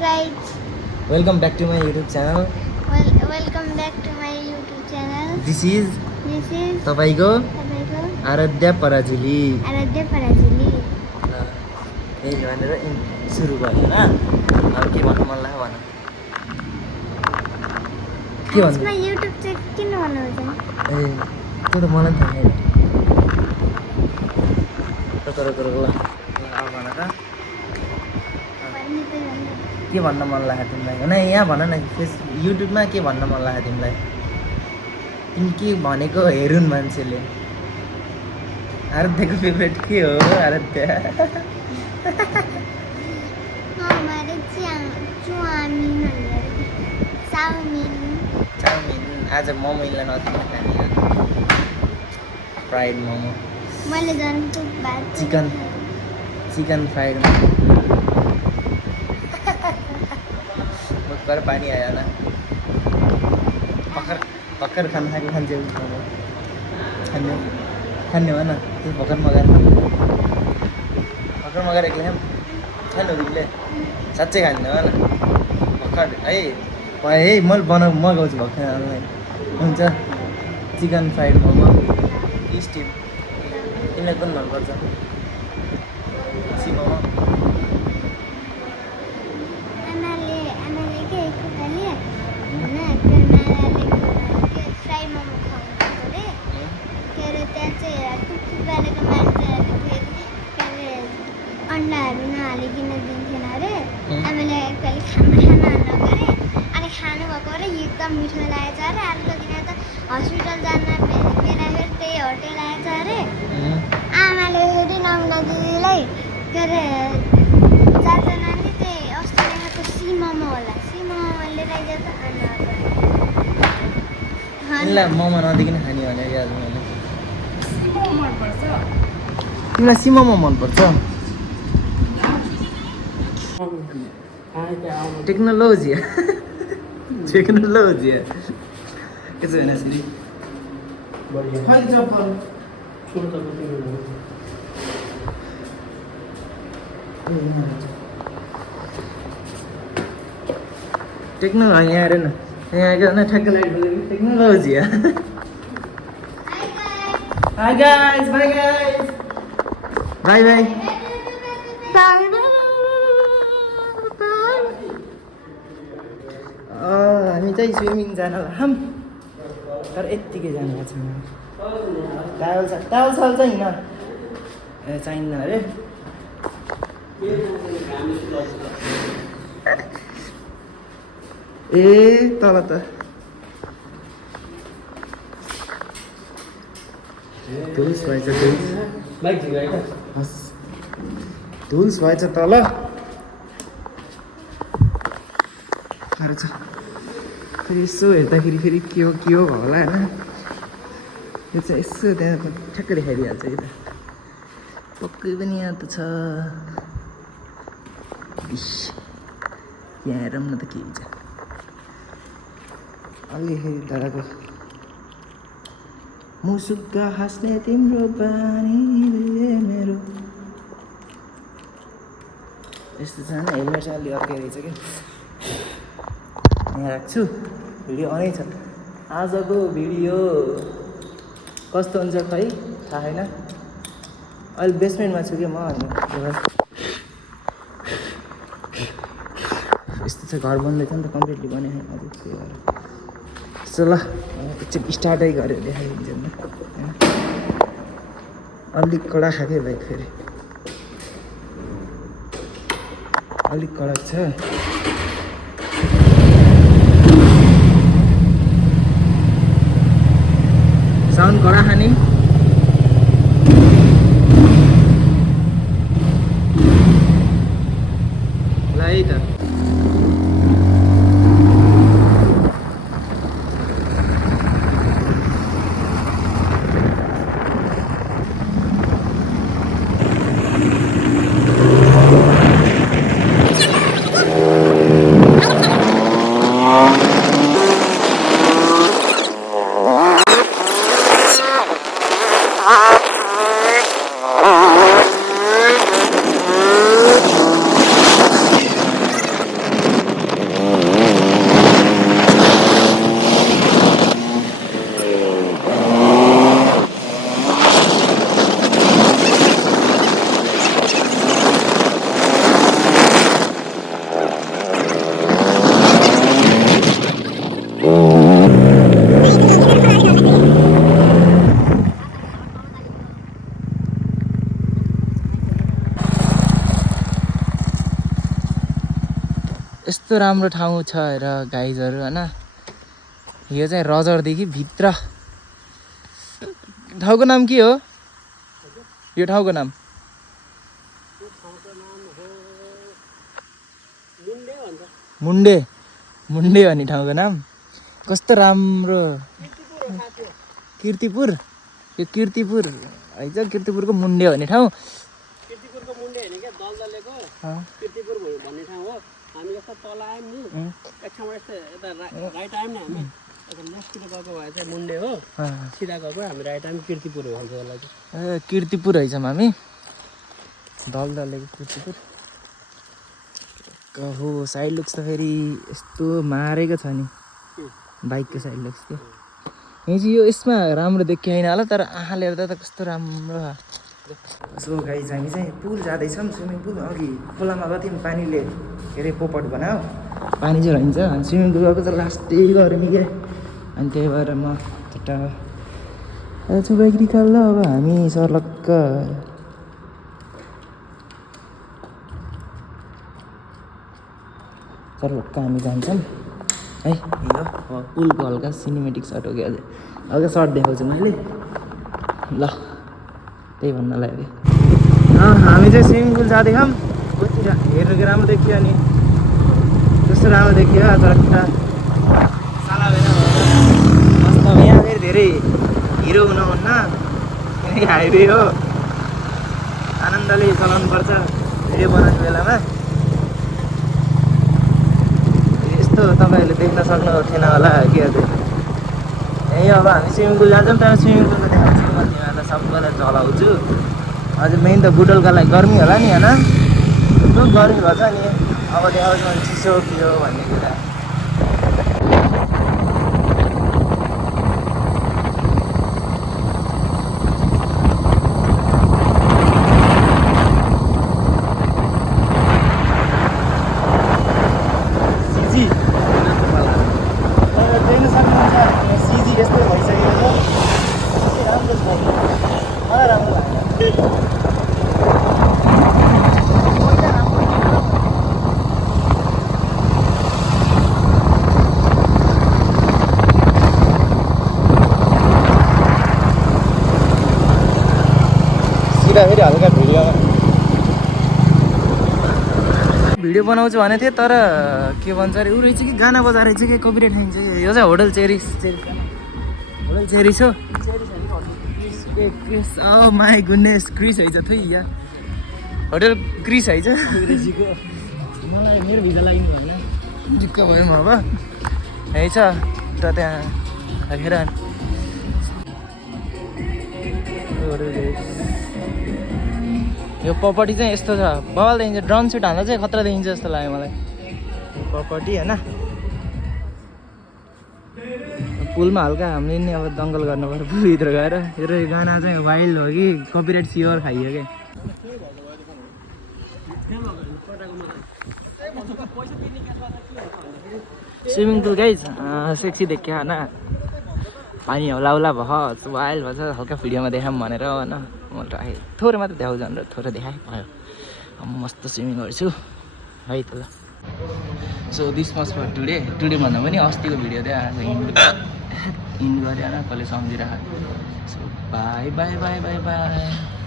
guys. Welcome back to my YouTube channel. Welcome back to my YouTube channel. This is तपाईँको आराध्या पराजुली आराध्या पराजुली। यही भनेर सुरु भयो होइन। अब के भन्नु मन लाग्यो भन। के भन्नु? यसमा YouTube चाहिँ किन भन्नुहुन्छ? ए त्यो त मलाई थाहा छैन। तर ल अब भन त। के भन्न मन लाग्यो तिमीलाई? होइन यहाँ भन न, युट्युबमा के भन्न मन लाग्यो तिमीलाई? तिमी के भनेको हेरुन् मान्छेले। आराध्यको फेभरेट के हो? आराध्या हमारे चाउमिन चाउमिन आज मोमो इला नथिङ खाने। फ्राइड मोमो मैले झन् भात चिकन फ्राइड मोमो। मुखबाट पानी आयो ना। भर्खर खान्छ खाने हो न। त्यो भर्खर मगाएर एक्लै खानु तिमीले साँच्चै खाने हो न। भर्खर है मैले मगाउँछु भर्खर अनलाइन। हुन्छ चिकन फ्राइड मोमो स्टिम। तिमीलाई कुन मनपर्छ? सी मोमो अन्डाहरू नहालिकन दिन्थेन अरे। आमाले एकपल्ट खाना नगरे अनि खानुभएको अरे एकदम मिठो लागेछ अरे। अर्को दिन त हस्पिटल जान बेला फेरि त्यही होटेल आएछ अरे। आमाले फेरि नमिना दिदीलाई के अरे चारजनाले चाहिँ अस्ति देखाएको सी मोमो होला, सी मोमो लिएर आइज तिमीलाई मोमो नदिकन खाने भने आज मैले। तिमीलाई सी मोमो मनपर्छ? टेक्नोलोजी के छ होइन श्री? टेक्नोलोजी यहाँ हेर न, यहाँ आएको न ठ्याक्क लाइट बजेको technology. High guys, by guys, by by. हामी चाहिँ स्विमिङ जान लाम, तर यत्तिकै जानु छैन। टावल छ चाहिँ हिँड ए चाहिँदैन अरे। ए तल त धुल्स भएछ, धुल्स भएछ तल। छ फेरि यसो हेर्दाखेरि फेरि के हो होला होइन। यो चाहिँ यसो त्यहाँ ठ्याक्कै देखाइदिइहाल्छ। यो त पक्कै पनि यहाँ त छ। यहाँ हेरौँ न त के हुन्छ। अलिकति डाँडाको मुसुक्का हाँस्ने तिम्रो बानीले मेरो यस्तो छ होइन। हेलमेट चाहिँ अलि अर्कै रहेछ कि। यहाँ राख्छु, भिडियो अनै छ। आजको भिडियो कस्तो हुन्छ खै थाहा छैन। अहिले बेसमेन्टमा छु कि म। यस्तो छ, घर बन्दैछ नि त, कम्प्लिटली बने छैन अझै। त्यही भएर यसो ल एकचोटि स्टार्टै गरेर देखाइदिन्छ नि। अलिक कडा खाएकै बाइक, फेरि अलिक कडक छ। साउन्ड कडा खाने ल है त। यस्तो राम्रो ठाउँ छ हेर गाइजहरू होइन। यो चाहिँ रजरदेखि भित्र। ठाउँको नाम के हो यो ठाउँको नाम? मुन्डे। मुन्डे भन्ने ठाउँको नाम कस्तो राम्रो। किर्तिपुर। यो किर्तिपुर है छ। किर्तिपुरको मुन्डे भन्ने ठाउँ। किर्तिपुरको मुन्डे होइन क्या, दलदलेको किर्तिपुर भन्ने ठाउँ हो। हामी यस्तो तल आयौँ नि, एक ठाउँमा यस्तो यता राइट आयौँ नि, हामी यता लेफ्टतिर गएको भए चाहिँ मुन्डे हो, सिधा गएको हामी राइट आयौँ किर्तिपुर हो भन्छ यसलाई चाहिँ। ए किर्तिपुर रहेछौँ हामी। दलदलेको किर्तिपुर हो। साइड लुक्स त फेरि यस्तो मारेको छ नि बाइकको साइड लुक्स त्यो। यहीँ चाहिँ यो यसमा राम्रो देखियो होइन होला, तर आँखाले हेर्दा त कस्तो राम्रो। सो गाइज हामी चाहिँ पुल जाँदैछौँ, स्विमिङ पुल। अघि खोलामा गथ्यौँ, पानीले के अरे पोपट बनायो, पानी चाहिँ रहन्छ। अनि स्विमिङ पुल गएको चाहिँ लास्टै गऱ्यो नि क्या। अनि त्यही भएर म चट्टा छु बाइक निकाल्दा। अब हामी सर्लक्क हामी जान्छौँ है। यो अब पुलको हल्का सिनेमेटिक सर्ट हो क्या, अझै हल्का सर्ट देखाउँछु मैले ल, त्यही भन्नु लाग्यो। हामी चाहिँ स्विमिङ पुल जाँदैछौँ। कति हेर्नुको राम्रो देखियो नि, कस्तो राम्रो देखियो। चट्टा साला भएन मस्त। यहाँ फेरि धेरै हिरो हुनुहुन्न, हाइवे हो, आनन्दले चलाउनुपर्छ भिडियो बनाउने बेलामा। यस्तो तपाईँहरूले देख्न सक्नु थिएन होला के अझै। यही अब हामी स्विमिङ पुल जान्छौँ, तर स्विमिङ पुलको देखाउँछु मध्येमा त सबैलाई चलाउँछु। अझै मेन त बुटोलको लागि गर्मी होला नि होइन, कस्तो गर्मी भएछ नि। अब देखाउँछु भने चिसो के हो भन्ने कुरा। फेरि हल्का भिडियो बनाउँछु भने थिएँ, तर के भन्छ अरे ऊ रहेछ कि गाना बजाएर रहेछ कि कपिराइट खाइन्छ। यो चाहिँ होटल चेरिस। होटल चेरिस हो। माई गुडनेस, क्रिस है थै या होटल क्रिस है। मलाई मेरो भिजा लाग्नु भएन, ढुक्क भयो म। अब है छ त त्यहाँ राखेर यो प्रपर्टी चाहिँ यस्तो छ, बवाल देखिन्छ। ड्रोन सुट हाल्दा चाहिँ खतरा देखिन्छ जस्तो लाग्यो मलाई प्रपर्टी होइन। पुलमा हल्का हामीले नि अब दङ्गल गर्नु पर्यो पुलभित्र गएर। यो गाना चाहिँ वाइल्ड हो कि कपिराइट स्योर खाइयो क्या। स्विमिङ पुल गाइज सेक्सी देखियो होइन, पानी हौला हौला भयो, वाइल्ड भएछ। हल्का भिडियोमा देखाऊँ भनेर होइन म राखेँ, थोरै मात्र देखाउँछु भनेर थोरै देखाएँ भयो। मस्त स्विमिङ गर्छु है त ल। So this much for today भन्दा पनि अस्तिको भिडियो चाहिँ आज इन्ड गऱ्यो होइन, कसले सम्झिरहेको। So by by by by by.